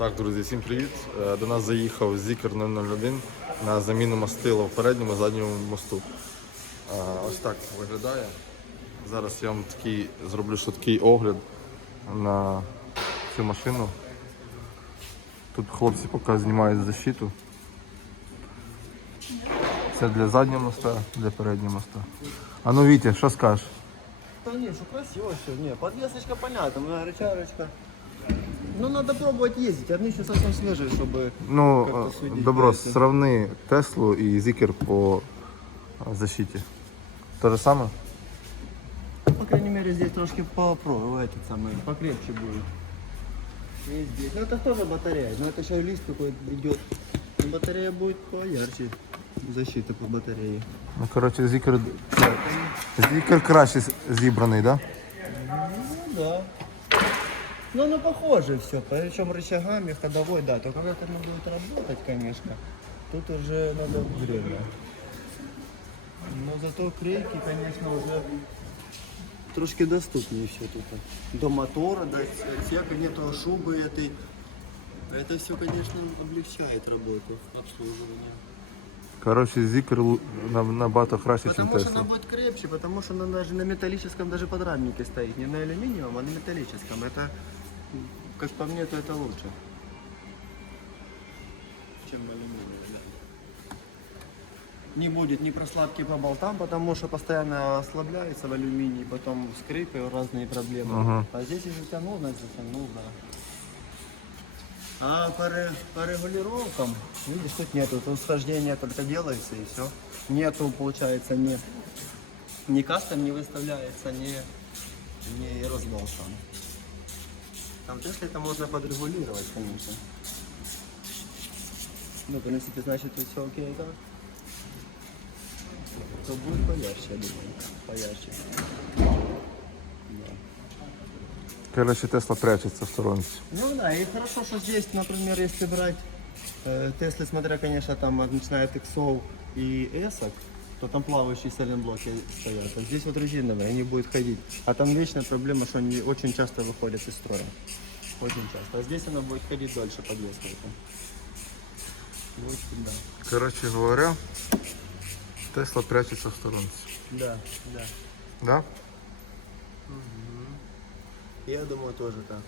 Так, друзі, всім привіт. Е, До нас заїхав Zikr 001 на заміну мастила в передньому задньому мосту. Е, Ось так виглядає. Зараз я вам такий зроблю швидкий огляд на цю машину. Тут хлопці поки знімають защиту. Це для заднього моста, для переднього моста. А ну Вітя, що скажеш? Да не, что красиво все. Не, подвесочка понятно, моя рычарочка. Ну, надо пробовать ездить. Они еще совсем свежие, чтобы... Ну, Как-то е, судіть добро, давайте. сравни Теслу і Zikr по е, защиті. Те же саме? По крайней мере, здесь трошки попро, этот самый, покрепче будет. И здесь. Ну, это тоже батарея, но это еще лист какой идет. Но батарея будет поярче. Защита по батарее. Ну, коротше, Zikr, Zikr краще з- зібраний, да? Ну, да. Ну, оно похоже все, причем рычагами, ходовой, да. Только как оно будет работать, конечно, тут уже надо время. Но зато крейки, конечно, уже трошки доступнее все тут. До мотора, до отсека, нету шубы этой. Это все, конечно, облегчает работу обслуживания. Коротше, Zikr лу- на- набагато краще, ніж Потому что она будет крепче, потому что она даже на металлическом даже подрамнике стоит. Не на алюминиевом, а на металлическом. Это, как по мне, то это лучше. Чем алюминиевый, да. Не будет ни просладки по болтам, потому что постоянно ослабляется в алюминии, потом скрипы, разные проблемы. Ага. А здесь если затянул, значит затянул, да. А по, ре- по регулировкам, видишь, тут нету, тут схождение только делается и все. Нету, получается, ни, ни кастом не выставляется, ни, ни разгон сам. Там Тесле это можно подрегулировать, конечно. Ну, в принципе, значит, тут все окей, да? То будет поярче, я думаю. Поярче. Да. Коротше, Tesla прячеться в сторонці. Ну да, и хорошо, что здесь, например, если брать э, смотря, конечно, там от XO и S, то там плавающие сайлентблоки стоят. А здесь вот резиновые, они будут ходить. А там вечная проблема, что они очень часто выходят из строя. Очень часто. А здесь она будет ходить дольше подвеска. Вот всегда. Коротше говоря, Tesla прячеться в сторонці. Да, да. Да? Я думаю, тоже так.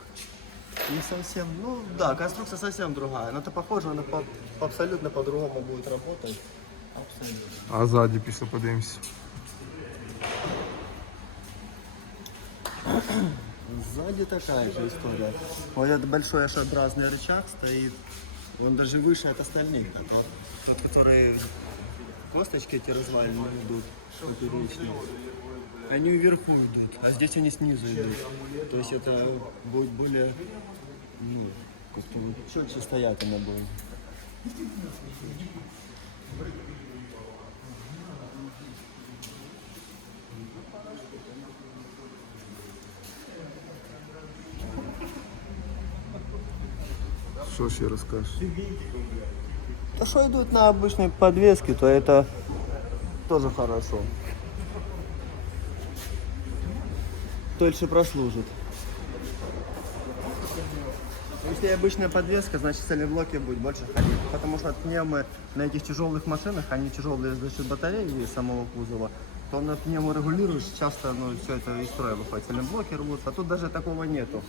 Не совсем, ну да, конструкция совсем другая. Но это похоже, она по- абсолютно по-другому будет работать. А ззаді після подивимось. Сзади такая же история. Вот этот большой шатбразный рычаг стоит. Он даже выше от остальных. Так вот, тот, который косточки эти развалины идут, поперечные. Они вверху идут, а здесь они снизу идут. То есть это будет более, ну, как-то четче стоят она будет. Що ще розкажеш? То, что идут на обычной подвеске, то это тоже хорошо. Дольше прослужит. Если обычная подвеска, значит блоки будет больше ходить. Потому что пневмы на этих тяжелых машинах, они тяжелые за счет батареи и самого кузова, то на пневму регулируешь, часто ну, все это из строя выходит. блоки рвутся, а тут даже такого нету.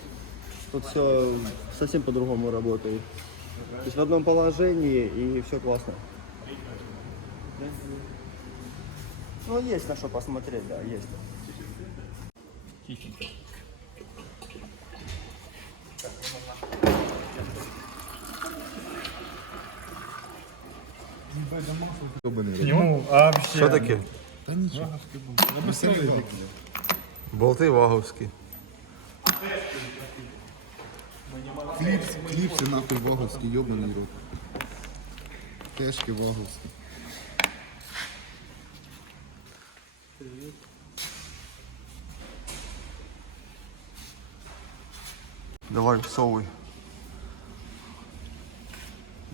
Тут все совсем по-другому работает. То есть в одном положении и все классно. Ну, есть на что посмотреть, да, есть. Ну, а вообще. Що таке? Болти ваговські. Кліпс, кліпси нахуй ваговський, йобаний рот. Тешки ваговські. Давай, всовуй.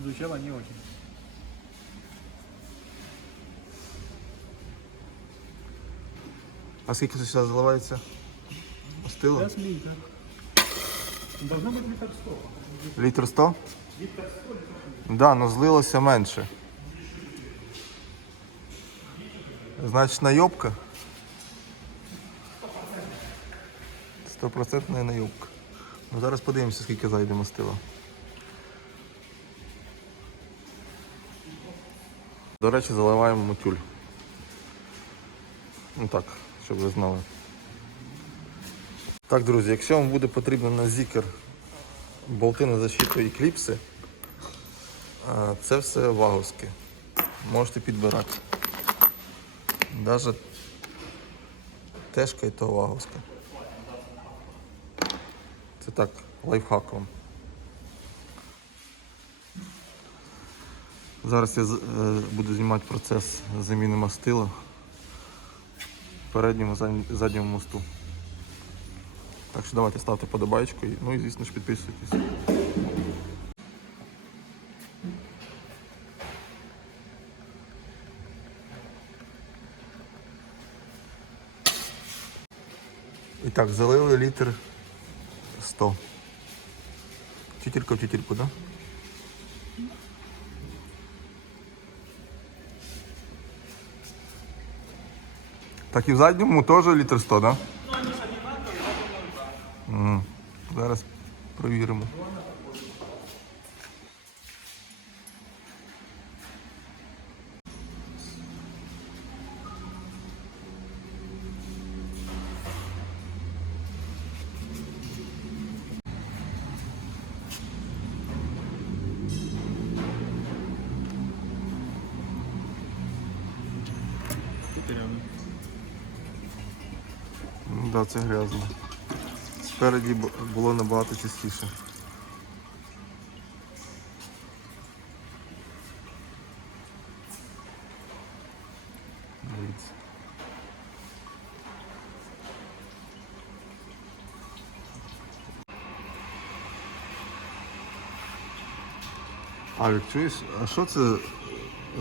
Звучало не очень. А скільки це зараз заливається? Остило? Должно быть литр 100. Літр 100? Да, но злилося менше. Значить, найобка. Стопроцентна найобка. Ну зараз подивимося, скільки зайде мастила. До речі, заливаємо мотюль. Ну так, щоб ви знали. Так, друзі, якщо вам буде потрібно на зікер болти на защиту і кліпси, це все ваговське. Можете підбирати. Даже тежка і то ваговська. Це так, лайфхак вам. Зараз я е, буду знімати процес заміни мастила в передньому задньому мосту. Так що давайте ставте подобайку, і- ну і звісно ж підписуйтесь. І так, залили літр 100. Тітілька в тітільку, так? Да? Так і в задньому теж літр 100, так? Да? Провіримо. Да, це грязно. Спереді було набагато чистіше. Дивіться. Алік, чуєш, а що це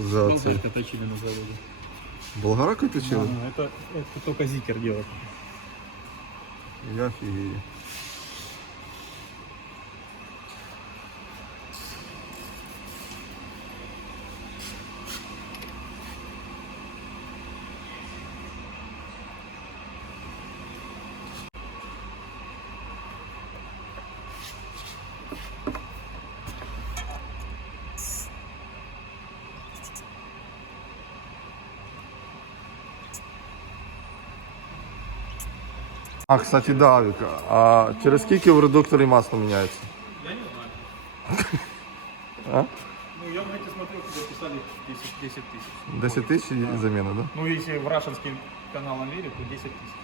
за цей? Болгарка точили на заводе. Болгарака точили? Ну, это, это только зикер делает. 你再洗去 А, кстати, да, Віка. А через скільки в редукторі масло міняється? Я не знаю. А? Ну, я в нете смотрел, когда писали 10, 10 тысяч. 10 тисяч і заміна, да? Ну, если в рашенским каналам верить, то 10 тысяч.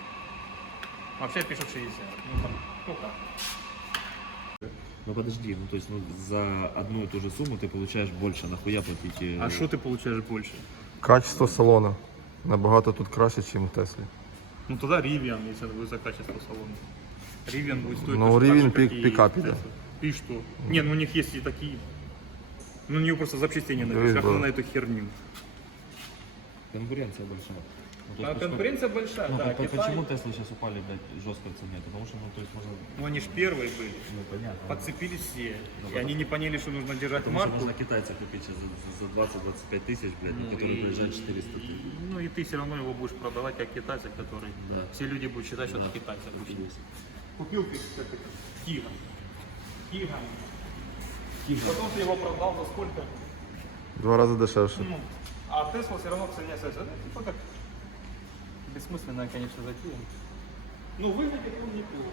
Вообще пишут 60. Ну, там, сколько? Ну подожди, ну то есть ну, за одну и ту же сумму ты получаешь больше, нахуя платить? э, А что ты получаешь больше? Качество салона набагато тут краще, ніж в Теслі. Ну, тогда Rivian, если это будет за качество салона. Rivian будет стоить Ну, точно так Rivian же, пик- как и пикап, да. Tesla. И что? Не, ну у них есть и такие. Ну, у нее просто запчастей не найдешь, как да. на эту херню. Конкуренция большая. Ну, то А есть, поскольку- конкуренция большая, Ну, да. по- Китай- почему Теслы сейчас упали, блядь, жестко в цене? Потому что, ну, то есть можно, Ну, они же первые были. ну, понятно. Подцепились все. Ну, и они не поняли, что нужно держать Потому что марку. можно китайца купить сейчас за, за 20-25 тысяч, блядь, Ну, который и- приезжает 400 тысяч. Ну и ты все равно его будешь продавать как китайца, который Да. все люди будут считать, что Да. это китайца. купил. Купил ты как это, Тига. Тига. Потом ты его продал за сколько? Два рази дешевше. Ну, а Тесла все равно в цене остается. Это типа как бессмысленная, конечно, затея. Ну, выглядит он неплохо.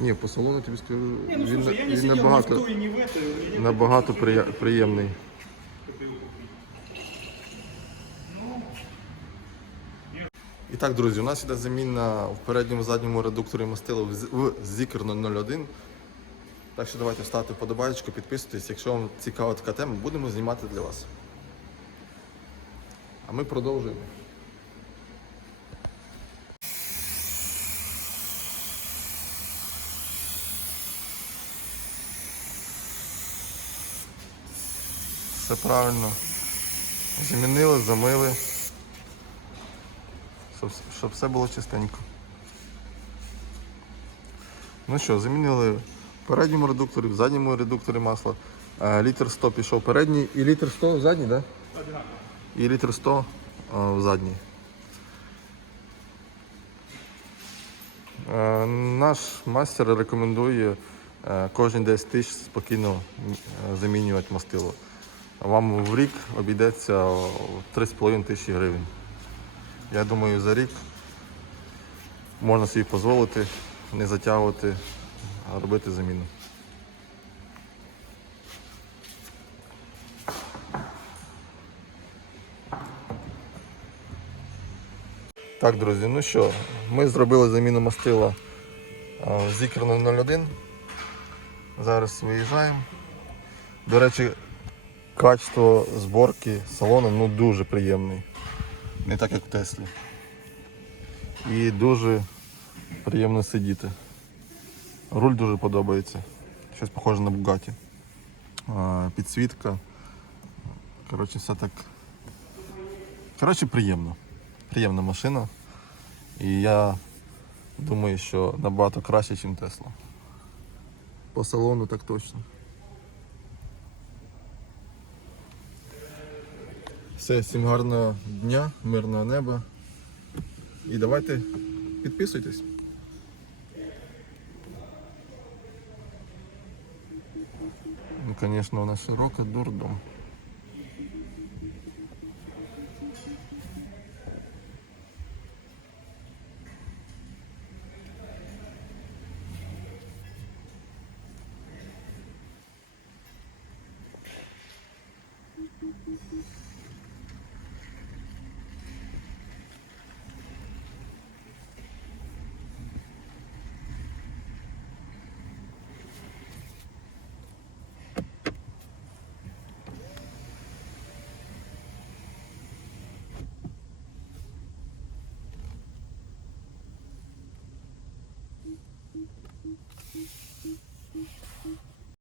Ні, по салону тобі скажу, Не, ну він, слушай, я не він сидел ни в набагато, той, ни в этой. у меня набагато таких прия- ощущений, приємний. как его купить. І так, друзі, у нас іде заміна в передньому задньому редукторі мастила в З- в Zikr 001. Так що давайте ставте подобаєчку, підписуйтесь. Якщо вам цікава така тема, будемо знімати для вас. А ми продовжуємо. Все правильно. Замінили, замили. Щоб, щоб все було чистенько. Ну що, замінили В передньому редукторі, в задньому редукторі масла. Е, Літр 100 пішов передній і літр 100 в задній, так? Да? І літр 100 е, в задній. Е, Наш мастер рекомендує кожні 10 тисяч спокійно замінювати мастило. Вам в рік обійдеться 3,5 тисячі гривень. Я думаю, за рік можна собі дозволити не затягувати, а робити заміну. Так, друзі, ну що, ми зробили заміну мастила Zikr 001. Зараз виїжджаємо. До речі, качество зборки салону ну, дуже приємний. Не так як в Теслі. І дуже приємно сидіти. Руль дуже подобається. Щось похоже на. А, Підсвітка. Коротше, все так. Коротше, приємно. Приємна машина. І я думаю, що набагато краще, ніж Тесла. По салону так точно. Все, всім гарного дня, мирного неба. І давайте підписуйтесь. Ну, звісно, вона широка, дурдом.